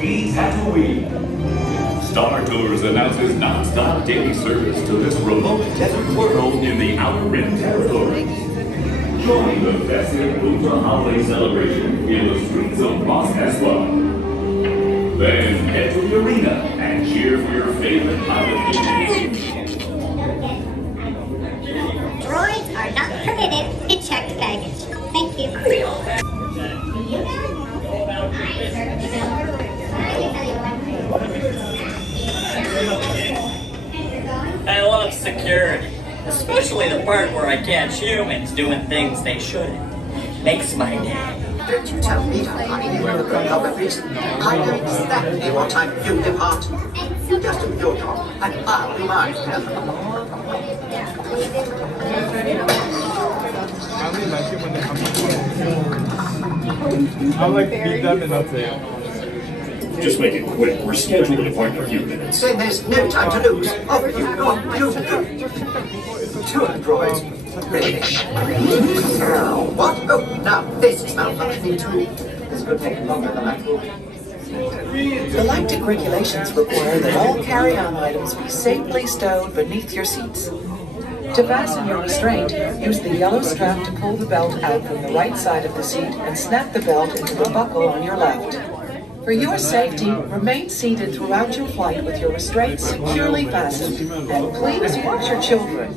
speed Tatooine. Star Tours announces non-stop daily service to this remote desert world in the Outer Rim territory. Join the festive Ultra Holiday celebration in the streets of Mos Espa. Then head to the arena and cheer for your favorite pilot. Droids are not permitted to check baggage. Thank you. I love security, especially the part where I catch humans doing things they shouldn't. Makes my day. Don't you tell me how money you ever got out of this. I know exactly what time you depart. You just do your job, and I'll do mine. I'll like beat them and that's it. Just make it quick. We're scheduled to depart in a few minutes. Then there's no time to lose. Off you go. You tour droids. Really? What? Oh, now this is malfunctioning too. This could take longer than I thought. Galactic regulations require that all carry-on items be safely stowed beneath your seats. To fasten your restraint, use the yellow strap to pull the belt out from the right side of the seat and snap the belt into the buckle on your left. For your safety, remain seated throughout your flight with your restraints securely fastened, and please watch your children.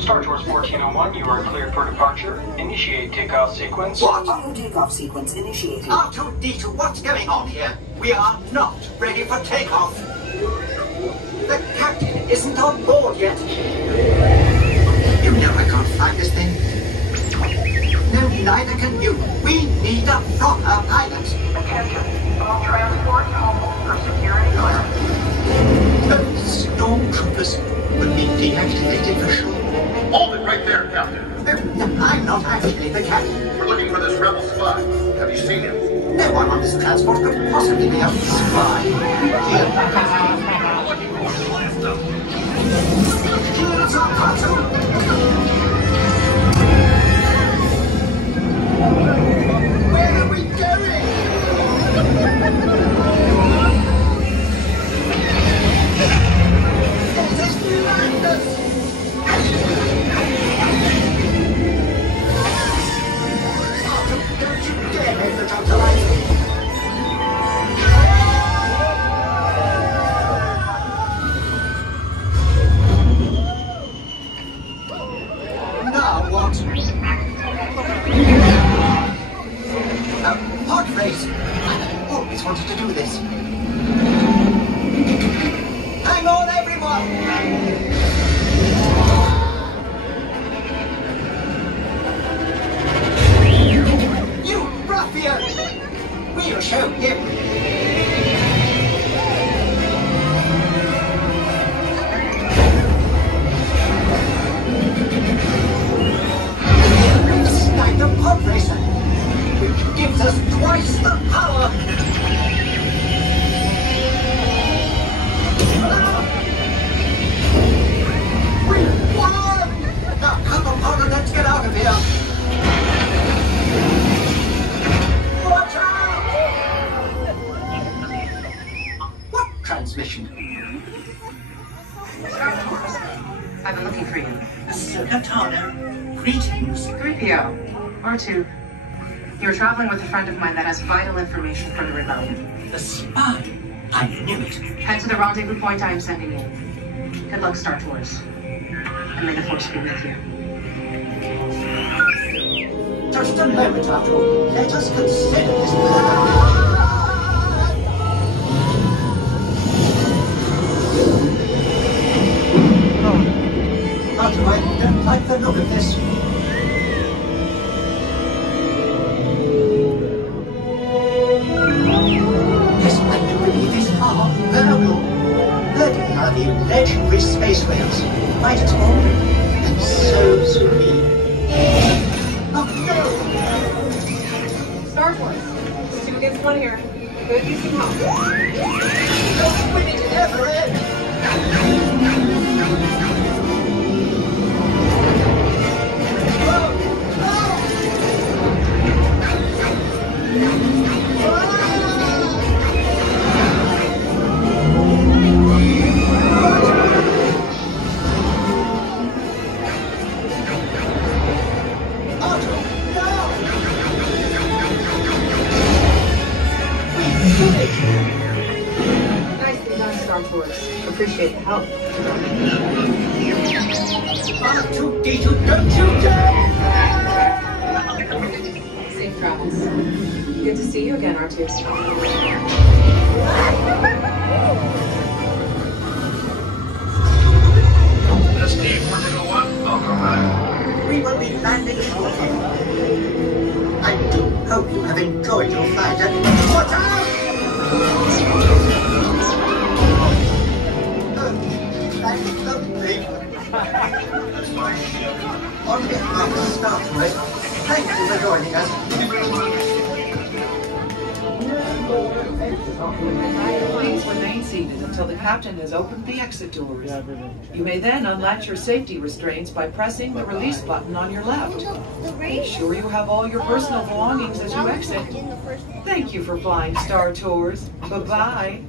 Star Tours 1401, you are cleared for departure. Initiate takeoff sequence. What? Auto takeoff sequence initiated. R2-D2, what's going on here? We are not ready for takeoff. The captain isn't on board yet. You know I can't fly this thing. No, neither can you. We need a proper pilot. Attention, all transport hold for security clearance. The stormtroopers will be deactivated for sure. Hold it right there, Captain. No, I'm not actually the captain. We're looking for this rebel spy. Have you seen him? No one on this transport could possibly be a spy. Here's our cartoon. Where are we going? It is madness! Don't you dare make the jump to life! Now what? A pod race! I've always wanted to do this. Hang on, everyone! You ruffian! We'll show him! Like the pod racer, which gives us twice the power. We won! Now come on and let's get out of here. Watch out! What transmission? Star Tours, I've been looking for you. Ahsoka Tano, greetings. 3PO, R2. You were traveling with a friend of mine that has vital information for the rebellion. The spy. I knew it. Head to the rendezvous point I am sending you. Good luck, Star Tours. And may the Force be with you. Just a moment, Arthur. Let us consider this. Arthur, I don't like the look of this. This might really is our Virgo. They are the legendary space whales. Quite tall and so serene. Oh no! Star Wars. 2 against 1 here. Could use some help. Don't win it ever end! Star Tours. Appreciate the help. R2-D2, don't you dare! Safe travels. Good to see you again, R2. ST-401, welcome back. We will be landing shortly. I do hope you have enjoyed your flight and watch out! Thank the people. On behalf of Star Tours, thank you for joining us. Please remain seated until the captain has opened the exit doors. You may then unlatch your safety restraints by pressing the release button on your left. Make sure you have all your personal belongings as you exit. Thank you for flying Star Tours. Bye-bye.